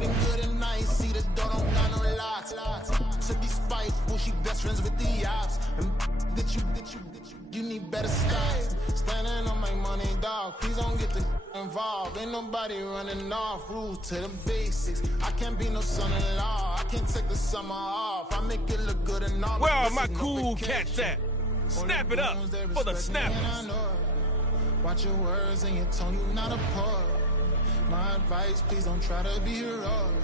Been good and nice, see the door don't got no locks. To be spiteful, she best friends with the ops. And that you need better stocks. Standing on my money, dog. Please don't get the involved. Ain't nobody running off. Rules to the basics. I can't be no son-in-law. I can't take the summer off. I make it look good and all. Where are my cool cats at? Snap it up for the snappers. Watch your words and your tone, you not a part. My advice, please don't try to be heroic.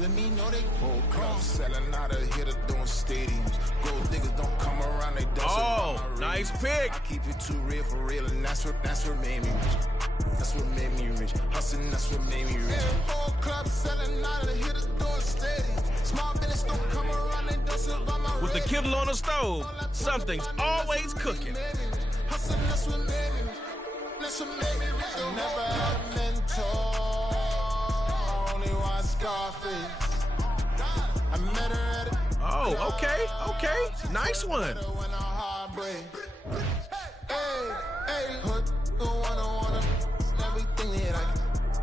Let me know they whole crowd selling out of here to doing stadiums. Gold niggas don't come around, they don't. Oh, nice pick. I keep it too real for real, and that's what made me rich. That's what made me rich. Hustling, that's what made me rich. Whole club selling out of here to doing stadiums. Small business don't come around, they don't survive my With the kettle on the stove, something's always cooking. Hustling, that's what made me rich. That's what made me rich. I never had a mentor. I met her at Oh, okay. Nice one.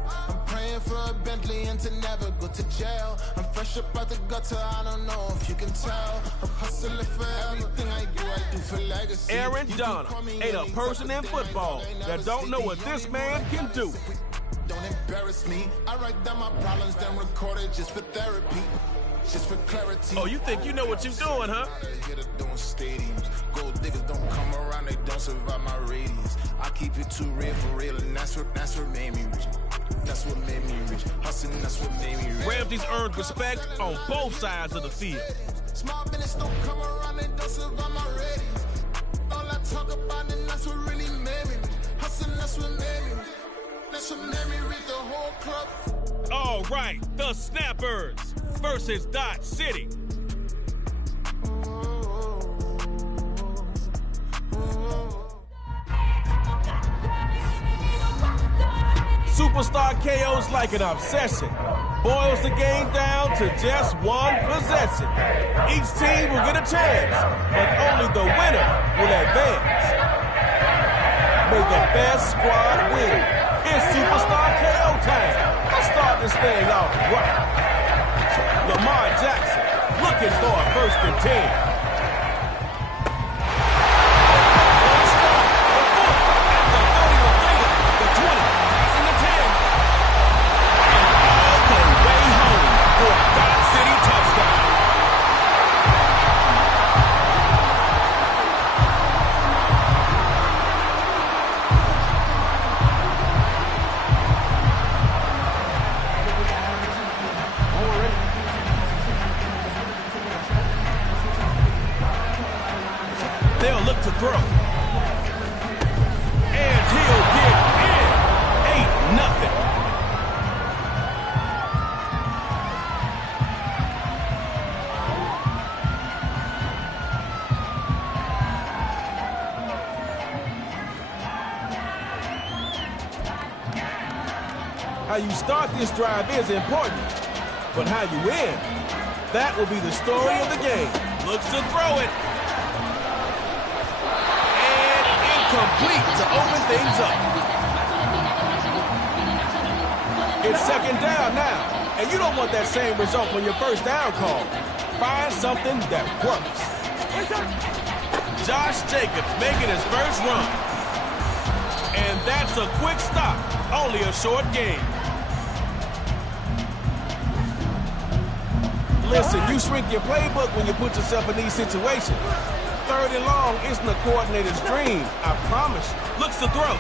I'm praying for a Bentley and to never go to jail. I'm fresh up out the gutter, I don't know if you can tell. I'm hustling for everything I do for legacy. Aaron Donald ain't a person in football that don't know what this man can do. Don't embarrass me. I write down my problems, then record it just for therapy, just for clarity. Oh, you think you know what you're doing, huh? Here to doing stadiums. Gold diggers don't come around, they don't survive my radius. I keep it too real for real, and that's what made me rich. That's what made me rich. Hustling, that's what made me rich. Ramsey's earned respect on both sides of the field. Small business don't come around, they don't survive my radius. All I talk about, and that's what really made me rich. Hustling, that's what made me rich. That's what made me read the whole club. All right, the Snappers versus Dodge City. Superstar KO's like an obsession. Boils the game down to just one possession. Each team will get a chance, but only the winner will advance. May the best squad win. It's Superstar KO time. Let's start this thing off right. Lamar Jackson looking for a 1st and 10. They'll look to throw. And he'll get in. 8-0. How you start this drive is important, but how you end, that will be the story of the game. Looks to throw it. Complete to open things up. It's 2nd down now, and you don't want that same result on your 1st down call. Find something that works. Josh Jacobs making his 1st run. And that's a quick stop, only a short game. Listen, you shrink your playbook when you put yourself in these situations. 3rd and long isn't a coordinator's dream, I promise you. Looks to throw.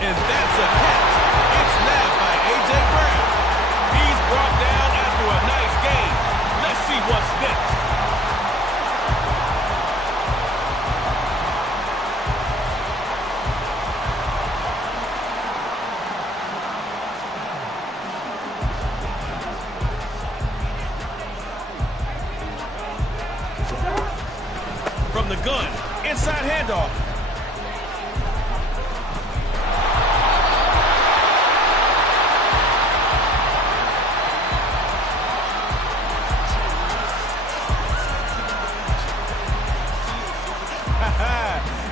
And that's a catch. It's nabbed by A.J. Brown. He's brought down after a nice game. Let's see what's next. From the gun, inside handoff.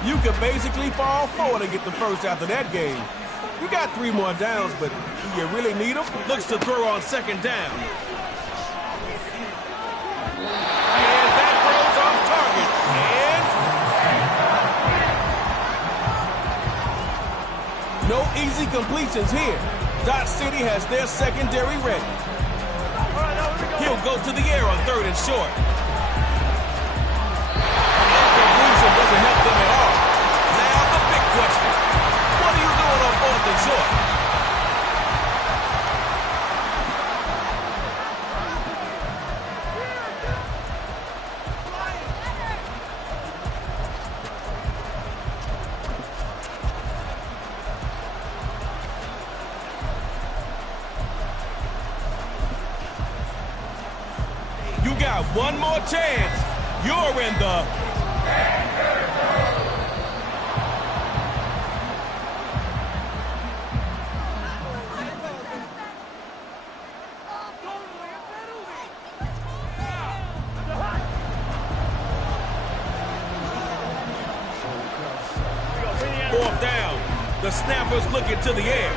You could basically fall forward and get the 1st after that game. You got 3 more downs, but do you really need them? Looks to throw on 2nd down. And that throws off target. And no easy completions here. Dot City has their secondary ready. He'll go to the air on 3rd and short. Incompletion doesn't help them at all. Now the big question. What are you doing on 4th and short? You got one more chance. You're in the... Fourth down. The snapper's looking to the air.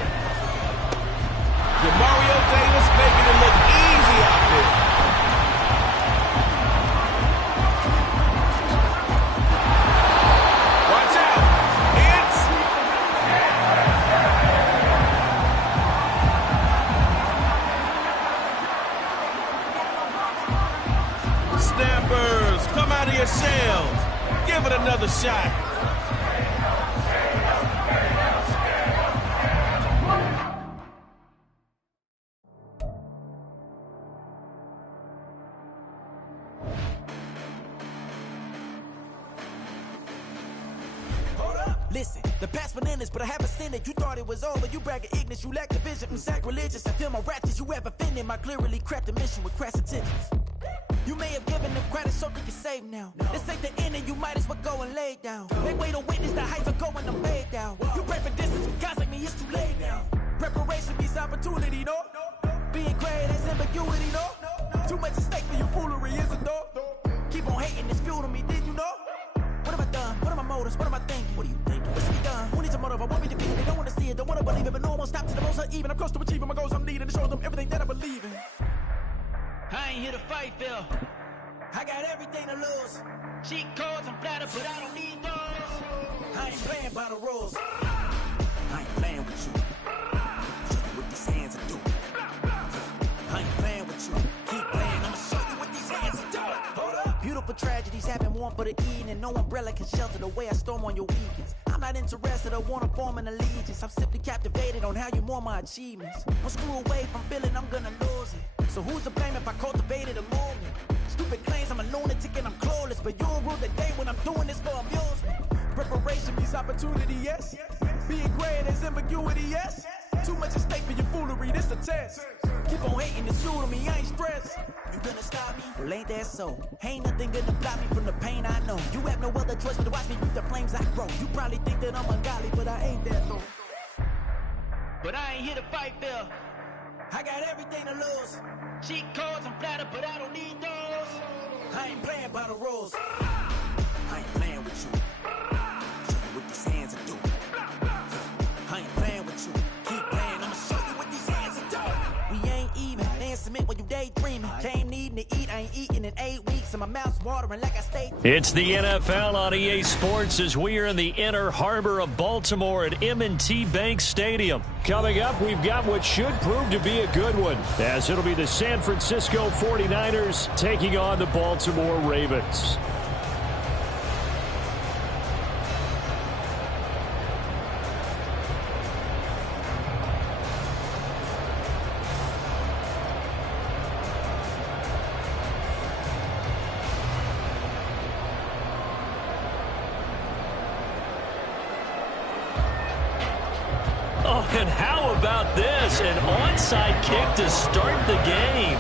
Mario Davis making it look easy out there. Watch out. It's... Snappers, come out of your shells. Give it another shot. Listen, the past bananas, but I haven't seen it. You thought it was over, you bragging ignorance, you lack the vision. I'm sacrilegious, I feel my raptors, you have offended my clearly crafted mission with crass intentions. You may have given them credit so they can save now. This ain't the end and you might as well go and lay down. Make way to witness the heights are going to lay down. You pray for distance with guys like me, it's too late now. Preparation means opportunity, no? Being great is ambiguity, no? Too much at stake for your foolery, isn't though? Keep on hating, it's fuel to me, did you know? What have I done? What are my motives? What am I thinking? What are you thinking? What's to be done? Who needs a motive? I want me to be it. They don't want to see it, don't want to believe it, but no one stop to the most uneven. I'm close to achieving my goals I'm needing to show them everything that I believe in. I ain't here to fight, Phil. I got everything to lose. Cheat codes and flatter, but I don't need those. I ain't playing by the rules. I ain't playing with you. Show you what these hands are doing. I ain't playing with you. Keep playing, I'ma show you what these hands are doing. Hold up. Beautiful tragedies happen one for the evening. No umbrella can shelter the way I storm on your weekends. I'm not interested, I wanna form an allegiance. I'm simply captivated on how you more my achievements. Don't screw away from feeling I'm gonna lose it. So who's to blame if I cultivated a movement? Stupid claims I'm a lunatic and I'm clueless, but you'll rule the day when I'm doing this for amusement. Preparation means opportunity, yes. Being great is ambiguity, yes. Too much at stake for your foolery, this a test. Keep on hating, it's new to me, I ain't stressed. You gonna stop me? Well, ain't that so? Ain't nothing gonna block me from the pain I know. You have no other choice but to watch me reap the flames I grow. You probably think that I'm ungodly, but I ain't that though. But I ain't here to fight, Phil. I got everything to lose. Cheat codes and flatter, but I don't need those. I ain't playing by the rules. I ain't playing with you. Show you what these hands are doing. I ain't playing with you. Keep playing, I'ma show you what these hands are doing. We ain't even. They ain't cement when you daydreaming. Came needing to eat, I ain't eating in 8 weeks. And my mouth's watering like I stayed. It's the NFL on EA Sports as we are in the inner harbor of Baltimore at M&T Bank Stadium. Coming up, we've got what should prove to be a good one, as it'll be the San Francisco 49ers taking on the Baltimore Ravens. Oh, and how about this? An onside kick to start the game.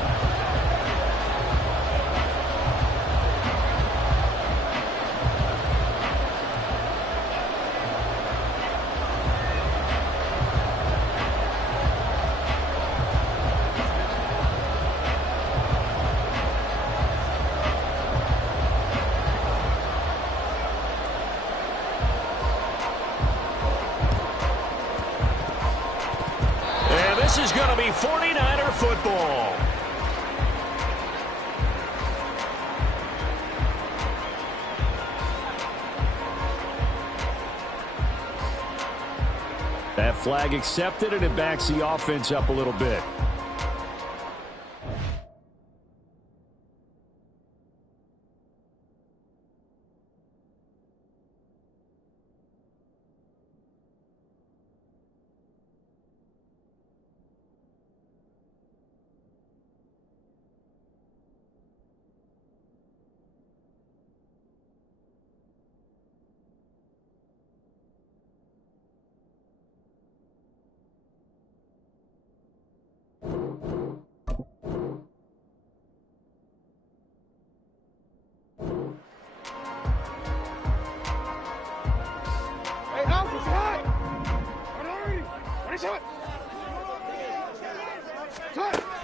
This is going to be 49er football. That flag accepted, and it backs the offense up a little bit.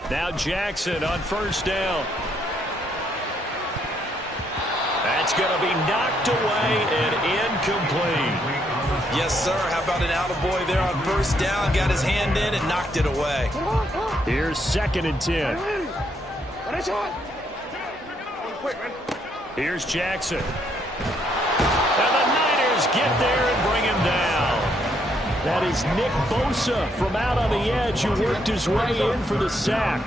Now Jackson on first down. That's going to be knocked away and incomplete. Yes, sir. How about an attaboy there on first down? Got his hand in and knocked it away. Here's 2nd and 10. Here's Jackson. And the Niners get there and bring him down. That is Nick Bosa from out on the edge who worked his way in for the sack.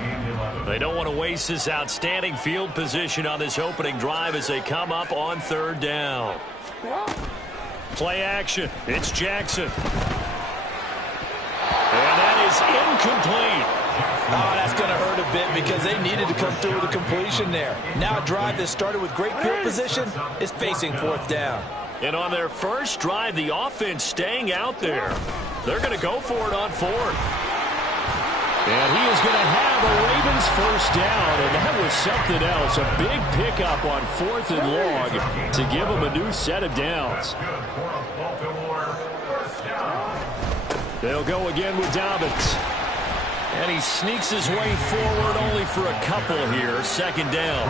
They don't want to waste this outstanding field position on this opening drive as they come up on 3rd down. Play action. It's Jackson. And that is incomplete. Oh, that's going to hurt a bit because they needed to come through with a completion there. Now a drive that started with great field position is facing 4th down. And on their first drive, the offense staying out there. They're going to go for it on 4th. And he is going to have a Ravens first down, and that was something else. A big pickup on 4th and long to give them a new set of downs. They'll go again with Dobbins. And he sneaks his way forward only for a couple here. 2nd down.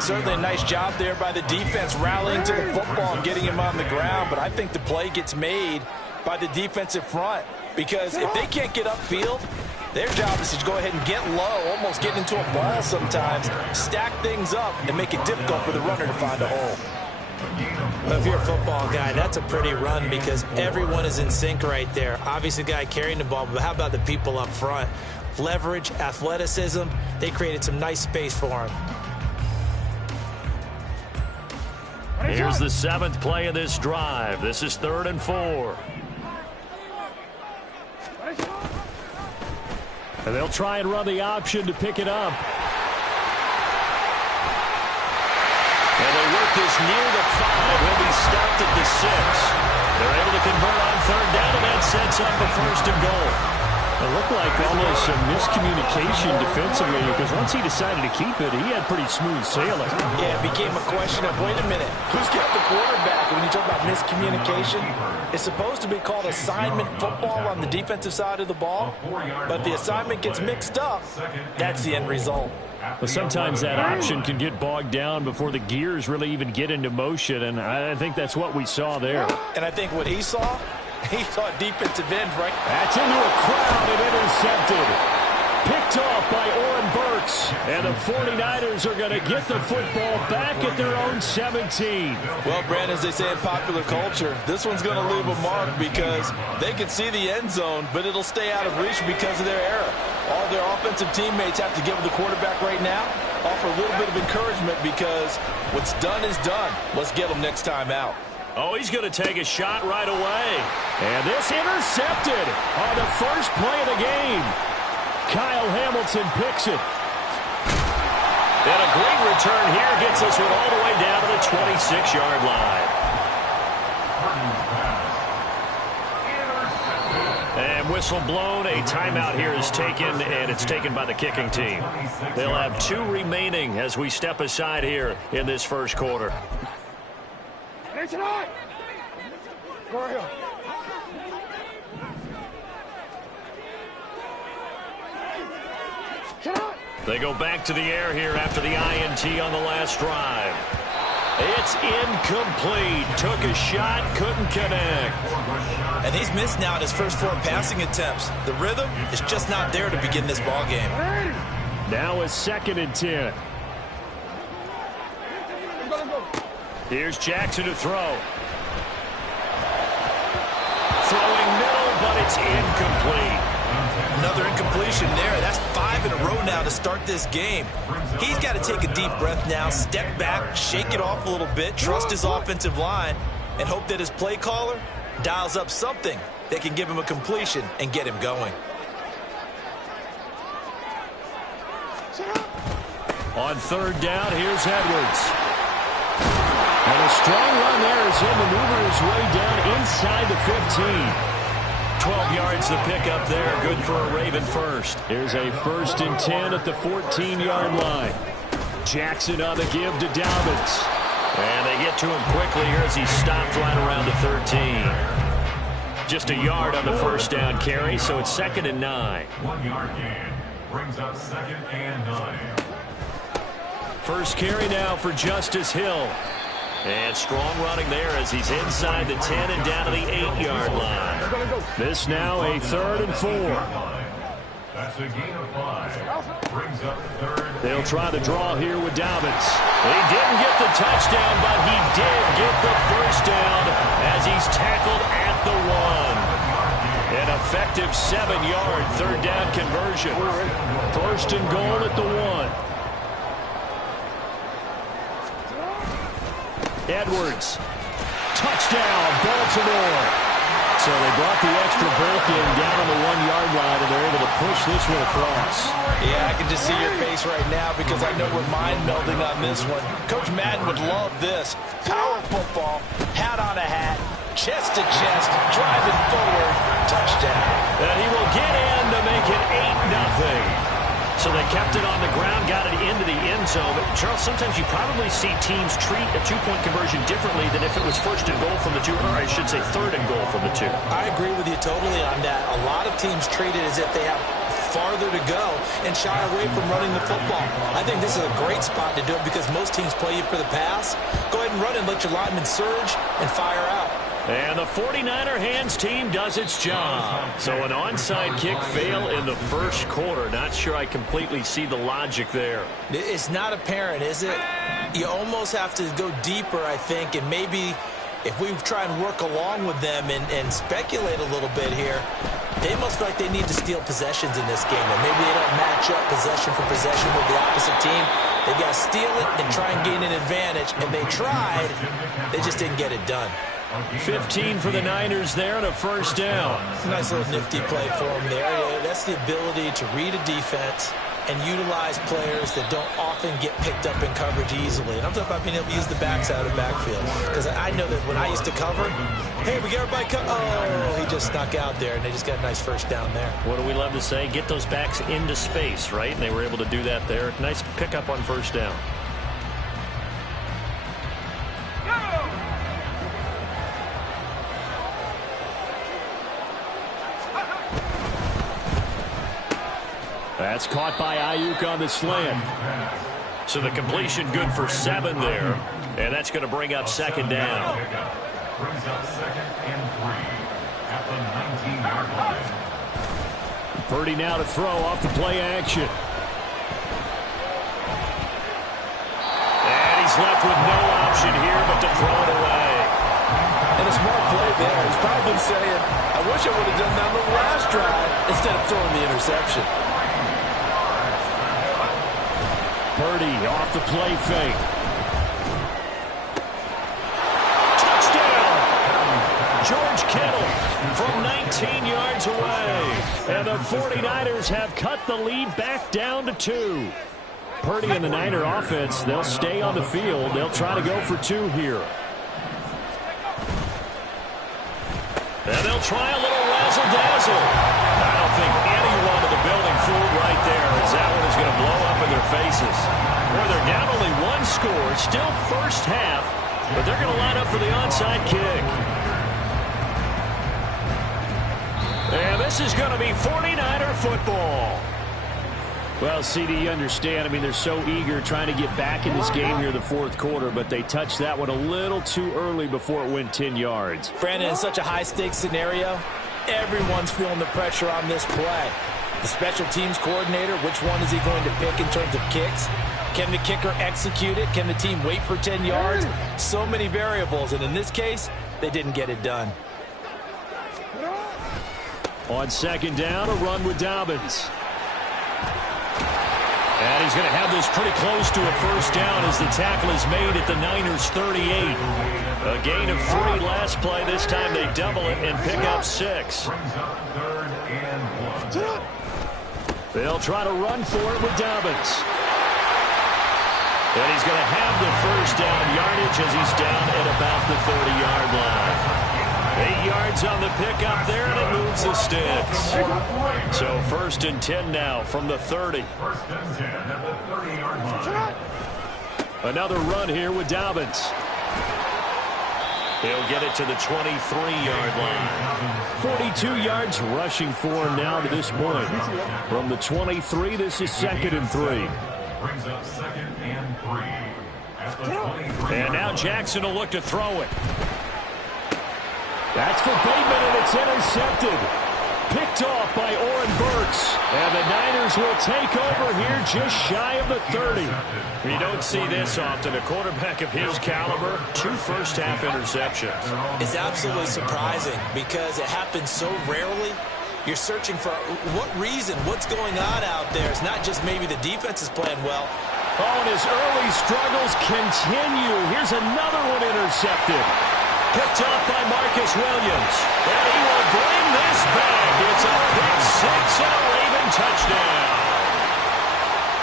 Certainly a nice job there by the defense rallying to the football and getting him on the ground, but I think the play gets made by the defensive front because if they can't get upfield, their job is to go ahead and get low, almost get into a ball sometimes, stack things up, and make it difficult for the runner to find a hole. Well, if you're a football guy, that's a pretty run because everyone is in sync right there. Obviously, the guy carrying the ball, but how about the people up front? Leverage, athleticism, they created some nice space for him. Here's the 7th play of this drive. This is 3rd and 4. And they'll try and run the option to pick it up. And they work this near the 5. He'll be stopped at the 6. They're able to convert on 3rd down, and that sets up a 1st and goal. It looked like almost some miscommunication defensively because once he decided to keep it, he had pretty smooth sailing. Yeah, it became a question of, wait a minute, who's got the quarterback? When you talk about miscommunication, it's supposed to be called assignment football on the defensive side of the ball, but the assignment gets mixed up. That's the end result. But sometimes that option can get bogged down before the gears really even get into motion, and I think that's what we saw there. And I think what he saw defensive end, right? That's into a crowd and intercepted. Picked off by Oren Burks. And the 49ers are going to get the football back at their own 17. Well, Brandon, as they say in popular culture, this one's going to leave a mark because they can see the end zone, but it'll stay out of reach because of their error. All their offensive teammates have to give the quarterback right now, offer a little bit of encouragement because what's done is done. Let's get them next time out. Oh, he's going to take a shot right away. And this intercepted on the first play of the game. Kyle Hamilton picks it. And a great return here gets this one all the way down to the 26-yard line. And whistle blown. A timeout here is taken, and it's taken by the kicking team. They'll have 2 remaining as we step aside here in this first quarter. They go back to the air here after the INT on the last drive. It's incomplete. Took a shot, couldn't connect. And he's missed now in his first 4 passing attempts. The rhythm is just not there to begin this ball game. Now a 2nd and 10. Here's Jackson to throw. Throwing middle, but it's incomplete. Another incompletion there. That's 5 in a row now to start this game. He's got to take a deep breath now, step back, shake it off a little bit, trust his offensive line, and hope that his play caller dials up something that can give him a completion and get him going. On 3rd down, here's Edwards. And a strong run there as he'll maneuver his way down inside the 15. 12 yards the pickup there. Good for a Raven first. Here's a 1st and 10 at the 14-yard line. Jackson on the give to Dobbins. And they get to him quickly here as he stopped right around the 13. Just a yard on the 1st down carry, so it's 2nd and 9. 1-yard gain brings up 2nd and 9. First carry now for Justice Hill. And strong running there as he's inside the 10 and down to the 8-yard line. This now a 3rd and 4. That's a gain of 5. Brings up 3rd. They'll try the draw here with Dobbins. He didn't get the touchdown, but he did get the 1st down as he's tackled at the 1. An effective 7-yard 3rd down conversion. 1st and goal at the 1. Edwards. Touchdown, Baltimore. So they brought the extra bulk in down on the 1-yard line, and they're able to push this one across. Yeah, I can just see your face right now because I know we're mind melding on this one. Coach Madden would love this. Power football, hat on a hat, chest to chest, driving forward, touchdown. And he will get in to make it 8-0. So they kept it on the ground, got it into the end zone. But Charles, sometimes you probably see teams treat a 2-point conversion differently than if it was 1st and goal from the 2, or I should say 3rd and goal from the 2. I agree with you totally on that. A lot of teams treat it as if they have farther to go and shy away from running the football. I think this is a great spot to do it because most teams play you for the pass. Go ahead and run and let your linemen surge and fire out. And the 49er hands team does its job. So an onside kick fail in the 1st quarter. Not sure I completely see the logic there. It's not apparent, is it? You almost have to go deeper, I think, and maybe if we try and work along with them and speculate a little bit here, they must feel like they need to steal possessions in this game. And maybe they don't match up possession for possession with the opposite team. They got to steal it and try and gain an advantage. And they tried. They just didn't get it done. 15 for the Niners there and a 1st down. Nice little nifty play for them there. Yeah, that's the ability to read a defense and utilize players that don't often get picked up in coverage easily. And I'm talking about being able to use the backside of the backfield. Because I know that when I used to cover, hey, we got everybody cut. Oh, he just snuck out there, and they just got a nice 1st down there. What do we love to say? Get those backs into space, right? And they were able to do that there. Nice pickup on 1st down. That's caught by Ayuk on the slant. So the completion good for 7 there. And that's going to bring up 2nd down. Brings up 2nd and 3 at the 19-yard line. Purdy now to throw off the play action. And he's left with no option here but to throw it away. And a smart play there. He's probably saying, I wish I would have done that on the last drive instead of throwing the interception. Purdy off the play fake. Touchdown! George Kittle from 19 yards away. And the 49ers have cut the lead back down to 2. Purdy and the Niner offense, they'll stay on the field. They'll try to go for 2 here. And they'll try a little razzle-dazzle. I don't think anyone in the building fooled right there, as that one is going to blow up in their faces. Boy, they're down only 1 score, still 1st half, but they're going to line up for the onside kick. And this is going to be 49er football. Well, CD, you understand. I mean, they're so eager trying to get back in this game here in the fourth quarter, but they touched that one a little too early before it went 10 yards. Brandon, in such a high-stakes scenario, everyone's feeling the pressure on this play. The special teams coordinator, which one is he going to pick in terms of kicks? Can the kicker execute it? Can the team wait for 10 yards? So many variables, and in this case, they didn't get it done. On second down, a run with Dobbins. And he's going to have this pretty close to a first down as the tackle is made at the Niners' 38. A gain of 3 last play. This time they double it and pick up 6. They'll try to run for it with Dobbins. And he's going to have the first down yardage as he's down at about the 30-yard line. 8 yards on the pickup there, and it moves the sticks. So 1st and 10 now from the 30. Another run here with Dobbins. He'll get it to the 23-yard line. 42 yards rushing for him now to this point. From the 23, this is 2nd and 3. Brings up 2nd and 3. At the 23. And now Jackson will look to throw it. That's for Bateman, and it's intercepted. Picked off by Oren Burks. And the Niners will take over here just shy of the 30. You don't see this often. A quarterback of his caliber, 2 first-half interceptions. It's absolutely surprising because it happens so rarely. You're searching for what reason, what's going on out there. It's not just maybe the defense is playing well. Oh, and his early struggles continue. Here's another one intercepted. Picked off by Marcus Williams. And he will bring this back. It's a pick 6 and a Raven touchdown.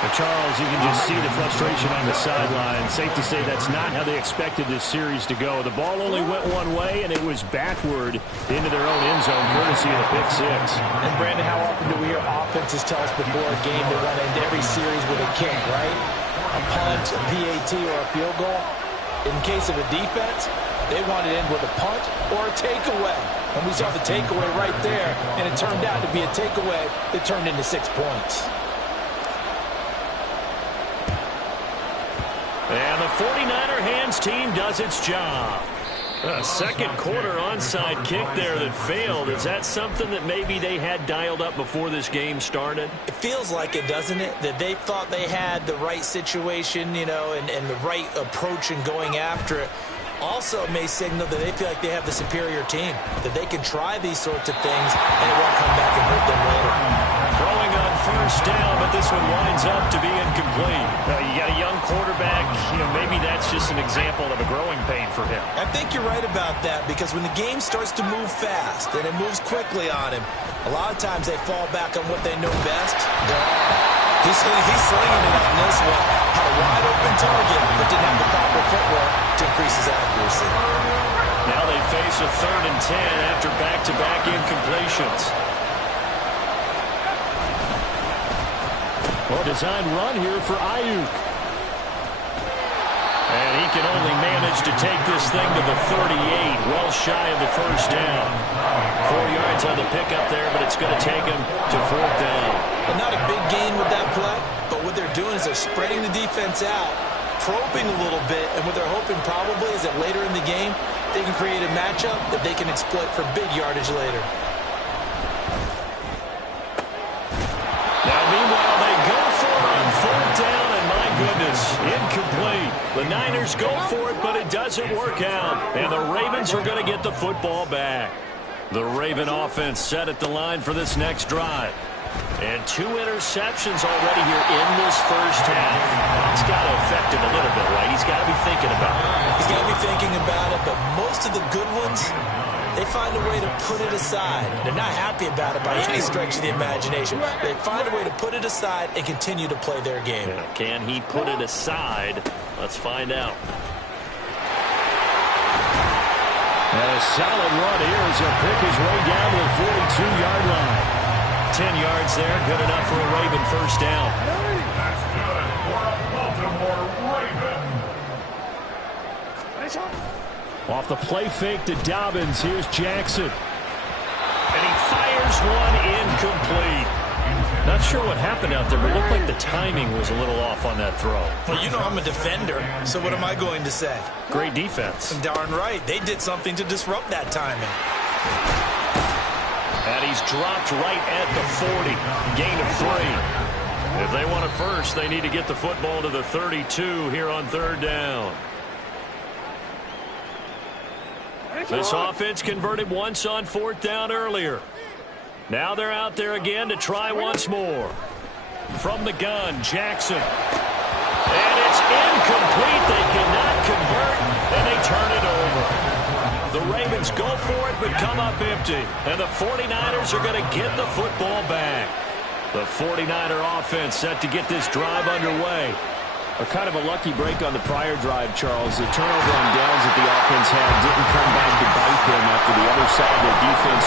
But Charles, you can just see the frustration on the sideline. Safe to say that's not how they expected this series to go. The ball only went one way, and it was backward into their own end zone, courtesy of the pick 6. And, Brandon, how often do we hear offenses tell us before a game they want to end every series with a kick, right? A punt, a PAT, or a field goal. In case of a defense, they wanted to end with a punt or a takeaway. And we saw the takeaway right there, and it turned out to be a takeaway that turned into 6 points. And the 49er hands team does its job. A second quarter onside kick there that failed. Is that something that maybe they had dialed up before this game started? It feels like it, doesn't it? That they thought they had the right situation, you know, and the right approach in going after it. Also, it may signal that they feel like they have the superior team, that they can try these sorts of things and it won't come back and hurt them later. Throwing on first down, but this one winds up to be incomplete. You got a young quarterback, you know, maybe that's just an example of a growing pain for him. I think you're right about that, because when the game starts to move fast and it moves quickly on him, a lot of times they fall back on what they know best. He's slinging it on this one. Had a wide open target, but didn't have the proper footwork to increase his accuracy. Now they face a 3rd and 10 after back-to-back incompletions. Well, design run here for Ayuk. And he can only manage to take this thing to the 38, well shy of the first down. 4 yards on the pickup there, but it's going to take him to 4th down. And not a big gain with that play, but what they're doing is they're spreading the defense out, probing a little bit, and what they're hoping probably is that later in the game, they can create a matchup that they can exploit for big yardage later. Now, meanwhile, they go for it on 4th down, and my goodness, incomplete. The Niners go for it, but it doesn't work out, and the Ravens are going to get the football back. The Raven offense set at the line for this next drive. And 2 interceptions already here in this first half. It's got to affect him a little bit, right? He's got to be thinking about it. He's got to be thinking about it, but most of the good ones, they find a way to put it aside. They're not happy about it by any stretch of the imagination. They find a way to put it aside and continue to play their game. Yeah, can he put it aside? Let's find out. And a solid run here as he'll pick his way down to the 42-yard line. 10 yards there, good enough for a Raven first down. That's good for a Baltimore Raven. Off the play fake to Dobbins, here's Jackson. And he fires one incomplete. Not sure what happened out there, but it looked like the timing was a little off on that throw. Well, you know I'm a defender, so what am I going to say? Great defense. Darn right. They did something to disrupt that timing. And he's dropped right at the 40. Gain of 3. If they want it first, they need to get the football to the 32 here on 3rd down. This offense converted once on 4th down earlier. Now they're out there again to try once more. From the gun, Jackson. And it's incomplete. They cannot convert, and they turn it over. The Ravens go for it, but come up empty. And the 49ers are going to get the football back. The 49er offense set to get this drive underway. A kind of a lucky break on the prior drive, Charles. The turnover on downs that the offense had didn't come back to bite them after the other side of their defense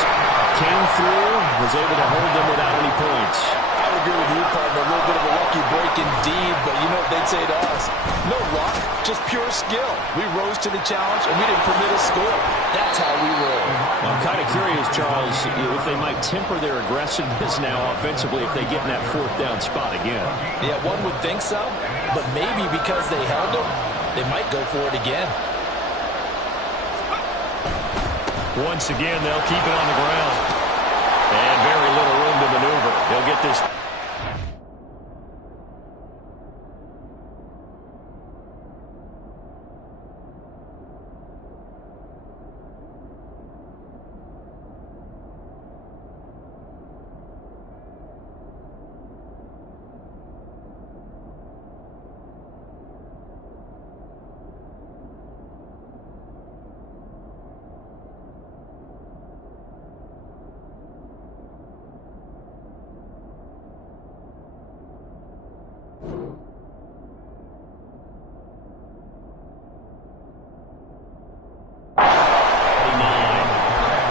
came through, was able to hold them without any points. I would agree with you, partner. A little bit of a lucky break indeed, but you know what they'd say to us? No luck, just pure skill. We rose to the challenge, and we didn't permit a score. That's how we roll. Well, I'm kind of curious, Charles, if they might temper their aggressiveness now offensively if they get in that 4th down spot again. Yeah, one would think so, but maybe because they held them, they might go for it again. Once again, they'll keep it on the ground. And very little room to maneuver. He'll get this.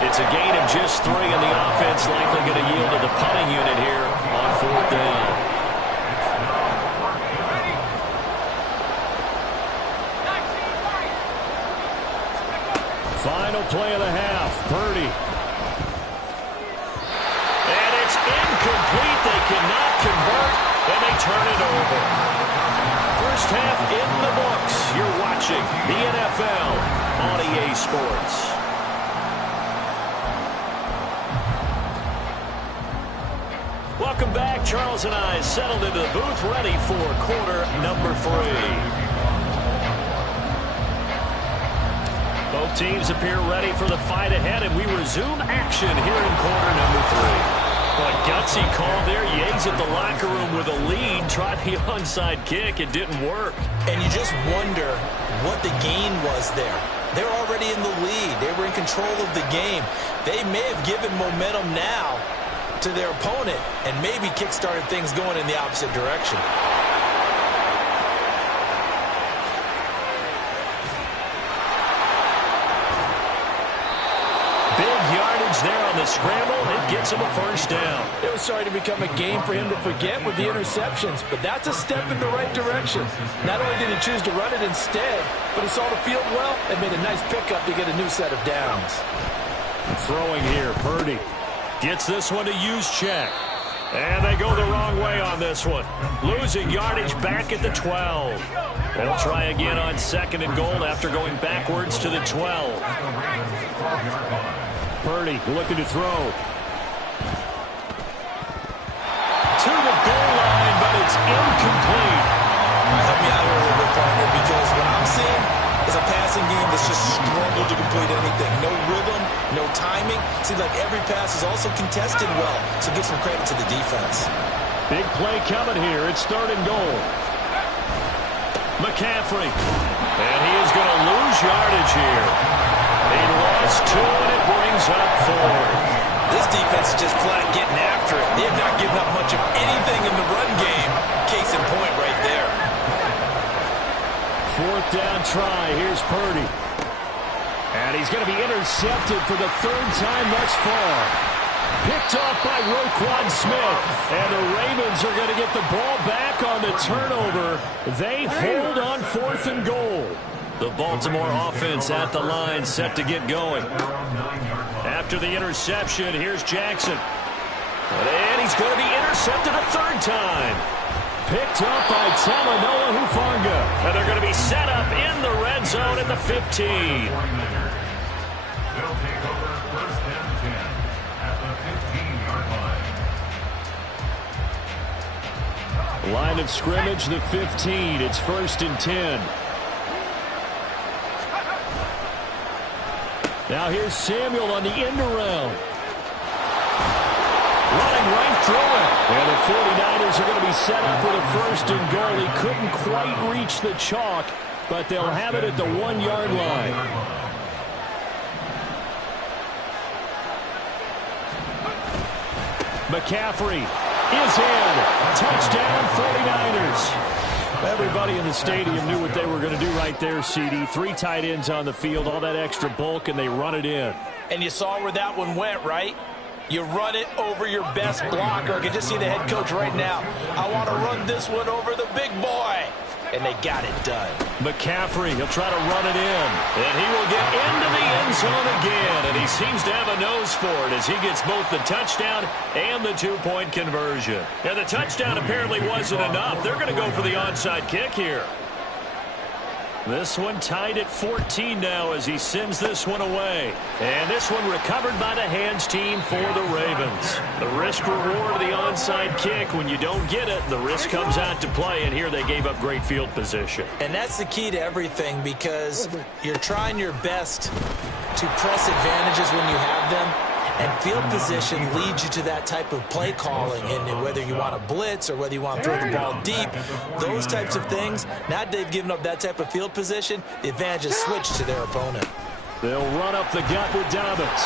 It's a gain of just 3, and the offense likely going to yield to the punting unit here on 4th down. Final play of the half, Purdy. And it's incomplete. They cannot convert, and they turn it over. First half in the books. You're watching the NFL on EA Sports. Welcome back. Charles and I settled into the booth, ready for quarter number 3. Both teams appear ready for the fight ahead, and we resume action here in quarter number 3. But gutsy call there. Yates at the locker room with a lead. Tried the onside kick. It didn't work. And you just wonder what the gain was there. They're already in the lead. They were in control of the game. They may have given momentum now to their opponent and maybe kick-started things going in the opposite direction. Big yardage there on the scramble. It gets him a first down. It was starting to become a game for him to forget with the interceptions, but that's a step in the right direction. Not only did he choose to run it instead, but he saw the field well and made a nice pickup to get a new set of downs. Throwing here, Purdy gets this one to Juszczyk. And they go the wrong way on this one. Losing yardage back at the 12. They'll try again on 2nd and goal after going backwards to the 12. Purdy looking to throw. To the goal line, but it's incomplete. Help me out here a little bit, partner, because what I'm seeing is a passing game that's just struggled to complete anything. No rhythm, no timing. Seems like every pass is also contested well, so give some credit to the defense. Big play coming here. It's 3rd and goal. McCaffrey. And he is going to lose yardage here. He lost 2, and it brings up 4. This defense is just flat getting after it. They have not given up much of anything in the run game. Case in point right there. 4th down try. Here's Purdy. And he's going to be intercepted for the 3rd time thus far. Picked off by Roquan Smith. And the Ravens are going to get the ball back on the turnover. They hold on 4th and goal. The Baltimore offense at the line, set to get going. After the interception, here's Jackson. And And he's going to be intercepted a third time. Picked up by Talanoa Hufanga. And they're going to be set up in the red zone at the 15. They'll take over first and 10 at the 15-yard line. Line of scrimmage, the 15. It's first and 10. Now here's Samuel on the end around. Running right through it. And the 49ers are going to be set up with a first and goal. He couldn't quite reach the chalk, but they'll have it at the 1-yard line. McCaffrey is in. Touchdown 49ers. Everybody in the stadium knew what they were going to do right there, CD. 3 tight ends on the field, all that extra bulk, and they run it in. And you saw where that one went, right? You run it over your best blocker. I can just see the head coach right now. I want to run this one over the big boy. And they got it done. McCaffrey, he'll try to run it in. And he will get into the end zone again. And he seems to have a nose for it as he gets both the touchdown and the 2-point conversion. And the touchdown apparently wasn't enough. They're going to go for the onside kick here. This one tied at 14 now as he sends this one away. And this one recovered by the hands team for the Ravens. The risk reward of the onside kick. When you don't get it, the risk comes out to play. And here they gave up great field position. And that's the key to everything, because you're trying your best to press advantages when you have them. And field position leads you to that type of play calling. And whether you want to blitz or whether you want to throw the ball deep, those types of things, now they've given up that type of field position, the advantage is switched to their opponent. They'll run up the gut with Dobbins.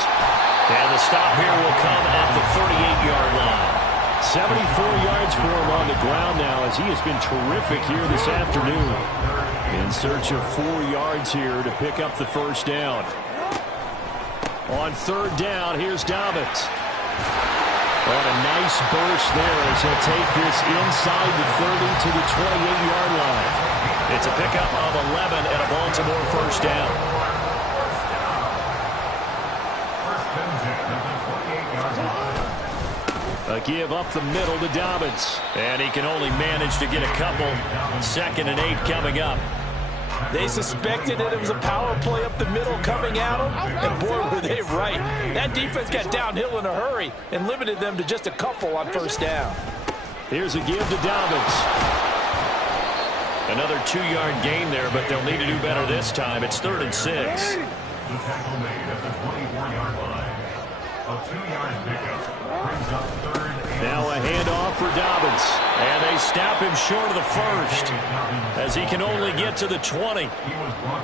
And the stop here will come at the 38-yard line. 74 yards for him on the ground now as he has been terrific here this afternoon. In search of 4 yards here to pick up the first down. On third down, here's Dobbins. On a nice burst there as he'll take this inside the 30 to the 28-yard line. It's a pickup of 11 and a Baltimore first down. A give up the middle to Dobbins. And he can only manage to get a couple. 2nd and 8 coming up. They suspected that it was a power play up the middle coming at them, and boy, were they right. That defense got downhill in a hurry and limited them to just a couple on first down. Here's a give to Dobbins. Another 2-yard gain there, but they'll need to do better this time. It's 3rd and 6. The tackle made at the 24-yard line. A 2-yard pickup brings up 3rd and 8. Now a handoff for Dobbins. And they stop him short of the first as he can only get to the 20.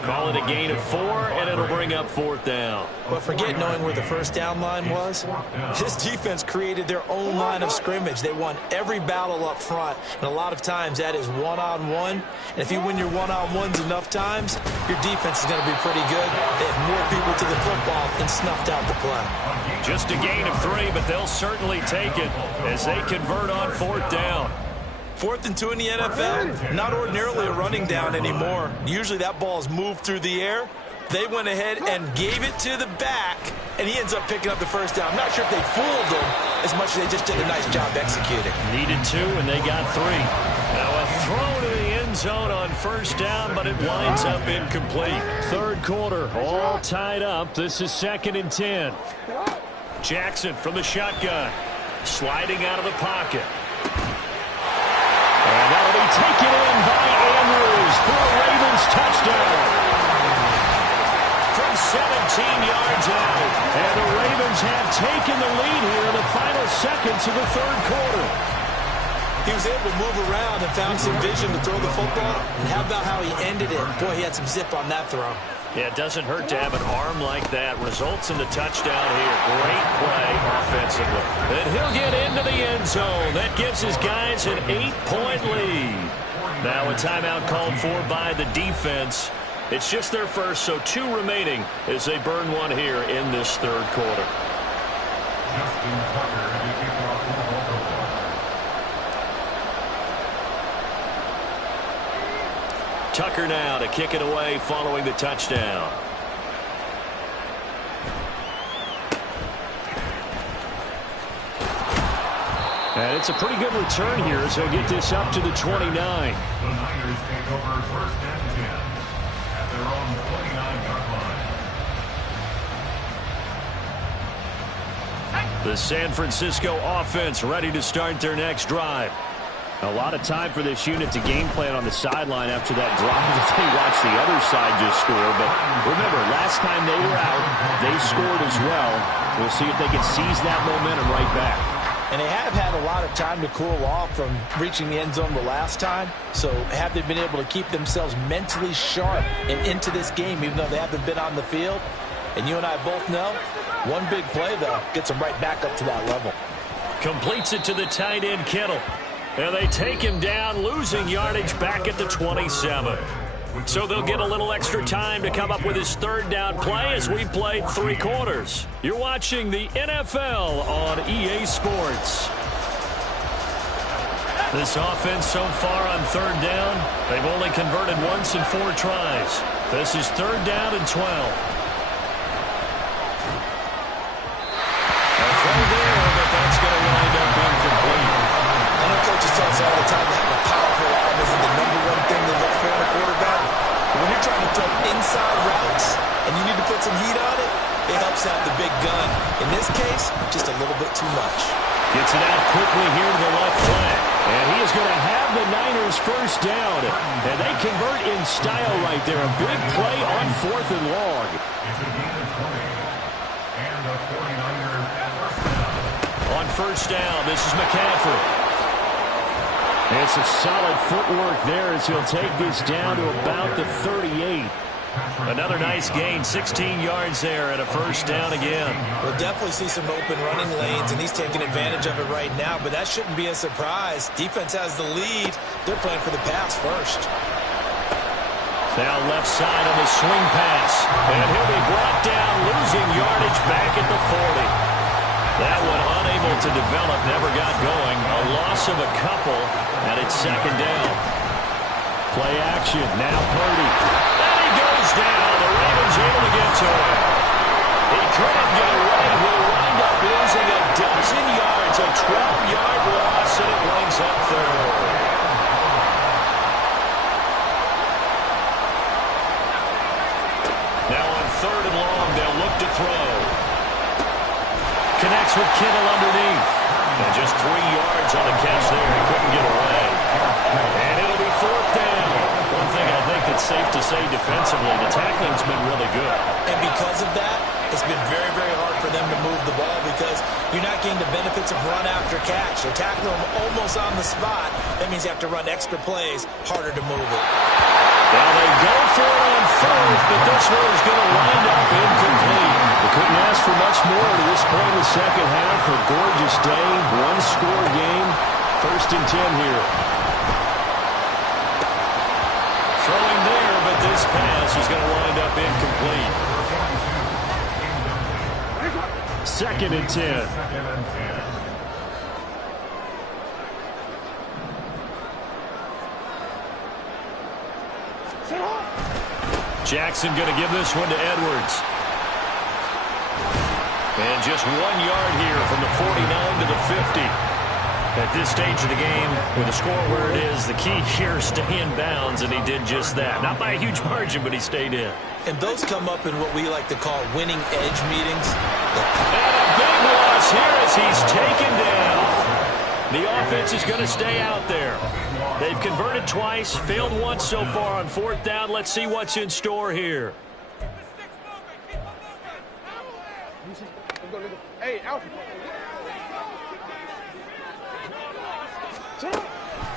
Call it a gain of 4, and it'll bring up 4th down. But forget knowing where the first down line was. This defense created their own line of scrimmage. They won every battle up front, and a lot of times that is one-on-one. And if you win your one-on-ones enough times, your defense is going to be pretty good. They have more people to the football and snuffed out the play. Just a gain of 3, but they'll certainly take it as they convert on 4th down. 4th and 2 in the NFL, not ordinarily a running down anymore. Usually that ball is moved through the air. They went ahead and gave it to the back, and he ends up picking up the first down. I'm not sure if they fooled him as much as they just did a nice job executing. Needed 2, and they got 3. Now a throw to the end zone on first down, but it winds up incomplete. 3rd quarter, all tied up. This is 2nd and 10. Jackson from the shotgun, sliding out of the pocket. And that'll be taken in by Andrews for a Ravens touchdown. From 17 yards out. And the Ravens have taken the lead here in the final seconds of the 3rd quarter. He was able to move around and found some vision to throw the football. And how about how he ended it? Boy, he had some zip on that throw. Yeah, it doesn't hurt to have an arm like that. Results in the touchdown here. Great play offensively. And he'll get into the end zone. That gives his guys an 8-point lead. Now a timeout called for by the defense. It's just their first, so 2 remaining as they burn one here in this 3rd quarter. Justin Tucker, the kickoff for Baltimore. Tucker now to kick it away following the touchdown. And it's a pretty good return here as he'll get this up to the 29. The Niners take over first and 10 at their own 29-yard line. The San Francisco offense ready to start their next drive. A lot of time for this unit to game plan on the sideline after that drive that they watched the other side just score. But remember, last time they were out, they scored as well. We'll see if they can seize that momentum right back. And they have had a lot of time to cool off from reaching the end zone the last time. So have they been able to keep themselves mentally sharp and into this game, even though they haven't been on the field? And you and I both know, one big play, though, gets them right back up to that level. Completes it to the tight end, Kittle. And they take him down, losing yardage back at the 27. So they'll get a little extra time to come up with his third down play as we played 3 quarters. You're watching the NFL on EA Sports. This offense so far on third down, they've only converted once in 4 tries. This is third down and 12. A throw there, but that's going to wind up incomplete. I know coaches tell us all the time that having a powerful arm isn't the #1 thing they look for in a quarterback. But when you're trying to throw inside routes and you need to put some heat on it, it helps out the big gun. In this case, just a little bit too much. Gets it out quickly here to the left flank. And he is going to have the Niners first down. And they convert in style right there. A big play on 4th and long. It's a gain of 20. And the 49ers first down. On first down, this is McCaffrey. It's a solid footwork there as he'll take this down to about the 38. Another nice gain, 16 yards there and a first down again. We'll definitely see some open running lanes, and he's taking advantage of it right now, but that shouldn't be a surprise. Defense has the lead. They're playing for the pass first. Now left side on the swing pass, and he'll be brought down, losing yardage back at the 40. That one unable to develop, never got going. A loss of a couple, and it's second down. Play action, now Purdy. And he goes down. The Ravens able to get to him. He couldn't get away. He'll wind up losing a dozen yards, a 12-yard loss, and it brings up third. Now on third and long, they'll look to throw. Connects with Kittle underneath. And just 3 yards on the catch there. He couldn't get away. And it'll be fourth down. One thing I think that's safe to say defensively, the tackling's been really good. And because of that, it's been very, very hard for them to move the ball because you're not getting the benefits of run after catch. They're tackling them almost on the spot. That means you have to run extra plays, harder to move it. Well, they go for it on fourth, but this one is going to wind up incomplete. They couldn't ask for much more to this point in the second half. A gorgeous day, one-score game. First and 10 here. Throwing there, but this pass is going to wind up incomplete. Second and 10. Jackson going to give this one to Edwards. And just 1 yard here from the 49 to the 50. At this stage of the game, with the score where it is, the key here is stay in bounds, and he did just that. Not by a huge margin, but he stayed in. And those come up in what we like to call winning edge meetings. And a big loss here as he's taken down. The offense is going to stay out there. They've converted twice, failed once so far on fourth down. Let's see what's in store here.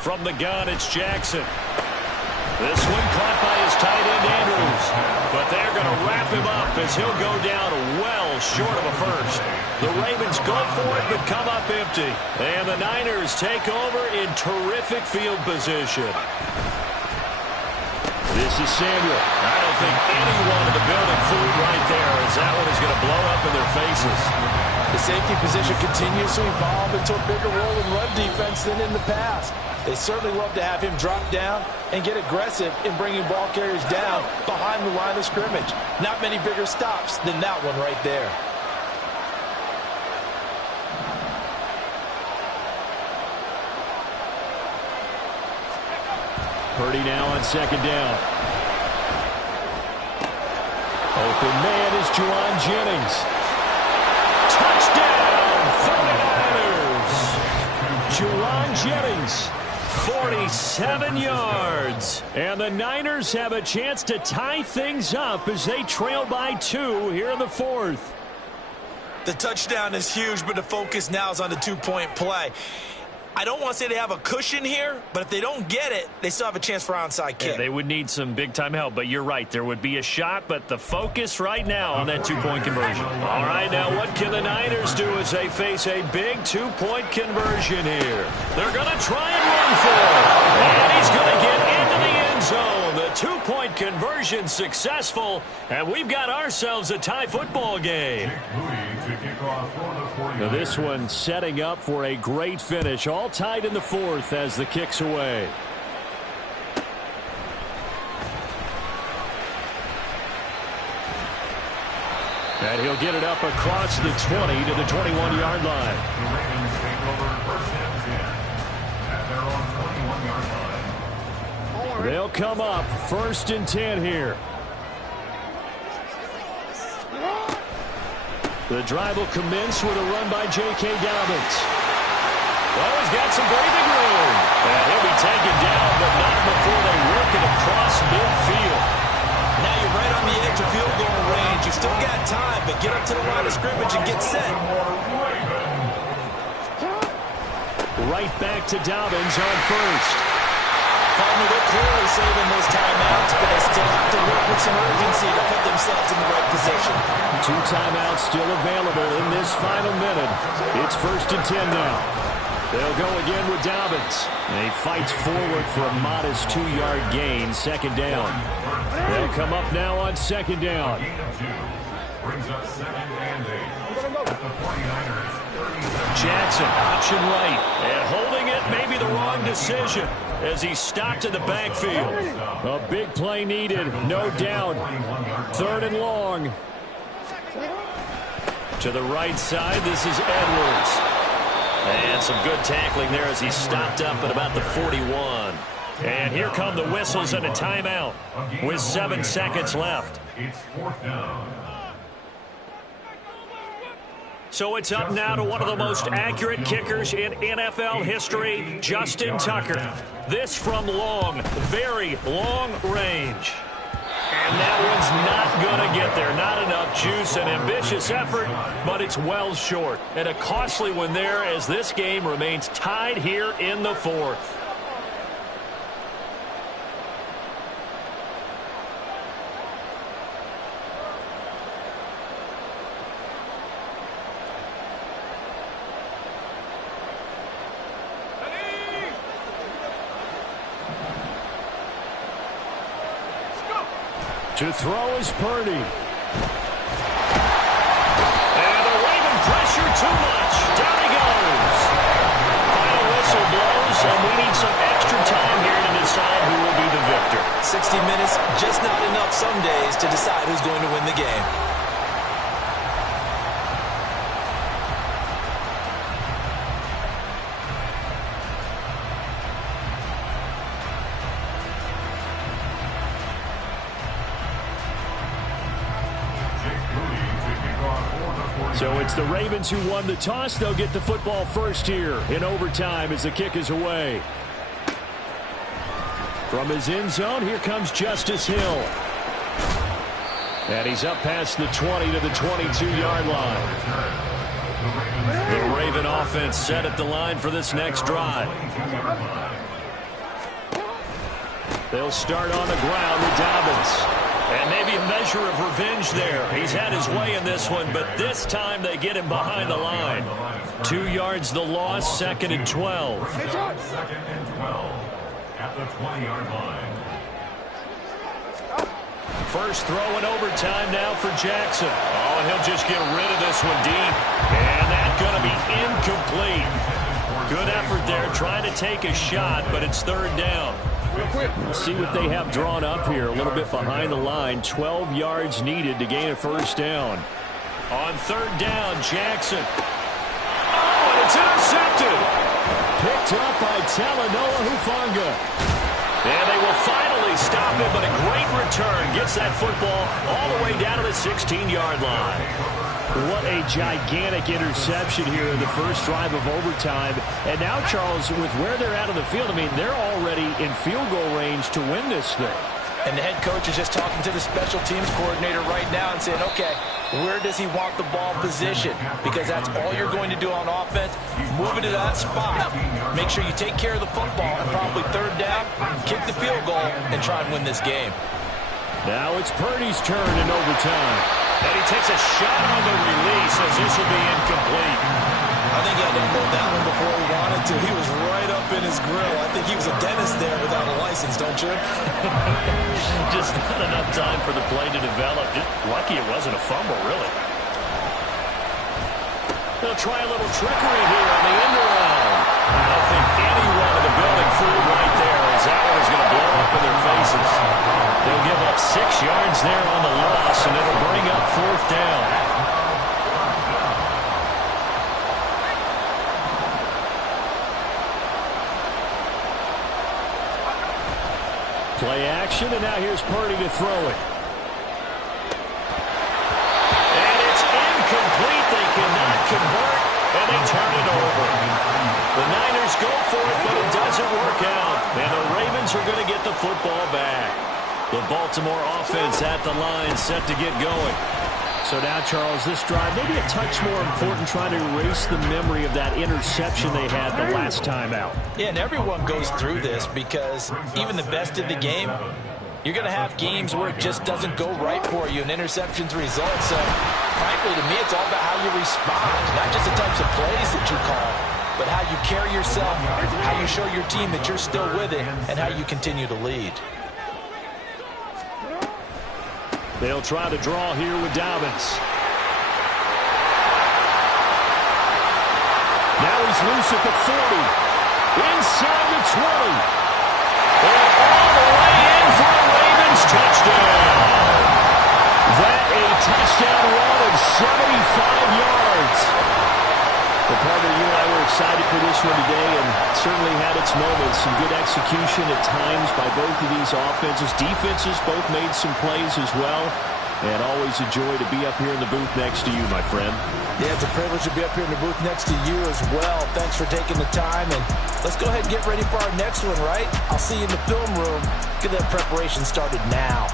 From the gun, it's Jackson. This one caught by his tight end, Andrews. But they're going to wrap him up as he'll go down well short of a first. The Ravens go for it but come up empty. And the Niners take over in terrific field position. This is Samuel. I don't think anyone in the building fooled right there as that one is going to blow up in their faces. The safety position continues to evolve into a bigger role in run defense than in the past. They certainly love to have him drop down and get aggressive in bringing ball carriers down behind the line of scrimmage. Not many bigger stops than that one right there. Purdy now on second down. Open man is Juwan Jennings. Touchdown, 49ers. Juwan Jennings, 47 yards. And the Niners have a chance to tie things up as they trail by 2 here in the fourth. The touchdown is huge, but the focus now is on the two-point play. I don't want to say they have a cushion here, but if they don't get it, they still have a chance for onside kick. Yeah, they would need some big-time help, but you're right. There would be a shot, but the focus right now on that two-point conversion. All right, now what can the Niners do as they face a big two-point conversion here? They're going to try and run for it. And he's going to get into the end zone. The two-point conversion successful, and we've got ourselves a tie football game. Now this one setting up for a great finish. All tied in the fourth as the kick's away. And he'll get it up across the 20 to the 21-yard line. The Ravens take over first and 10 at their own 21-yard line. They'll come up first and 10 here. The drive will commence with a run by J.K. Dobbins. Oh, he's got some breathing room. And he'll be taken down, but not before they work it across midfield. Now you're right on the edge of field goal range. You still got time, but get up to the line of scrimmage and get set. Right back to Dobbins on first. Partner, they're clearly saving those timeouts, but they still have to work with some urgency to put themselves in the right position. 2 timeouts still available in this final minute. It's first and 10 now. They'll go again with Dobbins. And he fights forward for a modest 2-yard gain, second down. They'll come up now on second down. Brings up 2nd and 8 at the 49ers. Jackson, option right. And holding it may be the wrong decision as he stopped in the backfield. A big play needed, no doubt. 3rd and long. To the right side, this is Edwards. And some good tackling there as he stopped up at about the 41. And here come the whistles and a timeout with 7 seconds left. It's 4th down. So it's up now to one of the most accurate kickers in NFL history, Justin Tucker. This from long, very long range. And that one's not going to get there. Not enough juice, an ambitious effort, but it's well short. And a costly one there as this game remains tied here in the fourth. To throw is Purdy. And the Raven pressure too much. Down he goes. Final whistle blows, and we need some extra time here to decide who will be the victor. 60 minutes, just not enough some days to decide who's going to win the game. So it's the Ravens who won the toss. They'll get the football first here in overtime as the kick is away. From his end zone, here comes Justice Hill. And he's up past the 20 to the 22-yard line. The Raven offense set at the line for this next drive. They'll start on the ground with Dobbins. And maybe a measure of revenge there. He's had his way in this one, but this time they get him behind the line. 2 yards the loss, 2nd and 12. 2nd and 12 at the 20-yard line. First throw in overtime now for Jackson. Oh, and he'll just get rid of this one deep. And that's going to be incomplete. Good effort there, trying to take a shot, but it's 3rd down. We'll see what they have drawn up here. A little bit behind the line. 12 yards needed to gain a first down. On 3rd down, Jackson. Oh, and it's intercepted. Picked up by Talanoa Hufanga. And they will finally stop him, but a great return gets that football all the way down to the 16-yard line. What a gigantic interception here in the first drive of overtime. And now, Charles, with where they're at on the field, I mean, they're already in field goal range to win this thing. And the head coach is just talking to the special teams coordinator right now and saying, okay, where does he want the ball positioned? Because that's all you're going to do on offense. Move it to that spot. Make sure you take care of the football and probably third down, kick the field goal, and try and win this game. Now it's Purdy's turn in overtime. And he takes a shot on the release as this will be incomplete. I think he had to unload that one before he wanted to. He was right up in his grill. I think he was a dentist there without a license, don't you? Just not enough time for the play to develop. Just lucky it wasn't a fumble, really. They'll try a little trickery here on the end around. I don't think anyone in the building fooled right there, as that one is going to blow up in their faces. They'll give up 6 yards there on the loss, and it'll bring up 4th down. Play action, and now here's Purdy to throw it. And it's incomplete. They cannot convert, and they turn it over. The Niners go for it, but it doesn't work out. And the Ravens are going to get the football back. The Baltimore offense at the line, set to get going. So now, Charles, this drive maybe a touch more important, trying to erase the memory of that interception they had the last time out. Yeah, and everyone goes through this because even the best in the game, you're going to have games where it just doesn't go right for you, and interceptions result. So, frankly, to me, it's all about how you respond, not just the types of plays that you call, but how you carry yourself, how you show your team that you're still with it, and how you continue to lead. They'll try to draw here with Dobbins. Now he's loose at the 40. Inside the 20. And all the way in for a Ravens touchdown. That a touchdown run of 75 yards. Well, partner, you and I were excited for this one today, and certainly had its moments. Some good execution at times by both of these offenses. Defenses both made some plays as well. And always a joy to be up here in the booth next to you, my friend. Yeah, it's a privilege to be up here in the booth next to you as well. Thanks for taking the time, and let's go ahead and get ready for our next one, right? I'll see you in the film room. Get that preparation started now.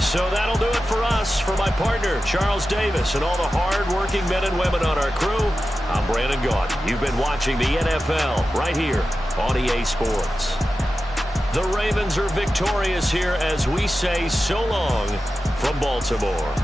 So that'll do it for us. For my partner, Charles Davis, and all the hard-working men and women on our crew, I'm Brandon Gaudin. You've been watching the NFL right here on EA Sports. The Ravens are victorious here as we say so long from Baltimore.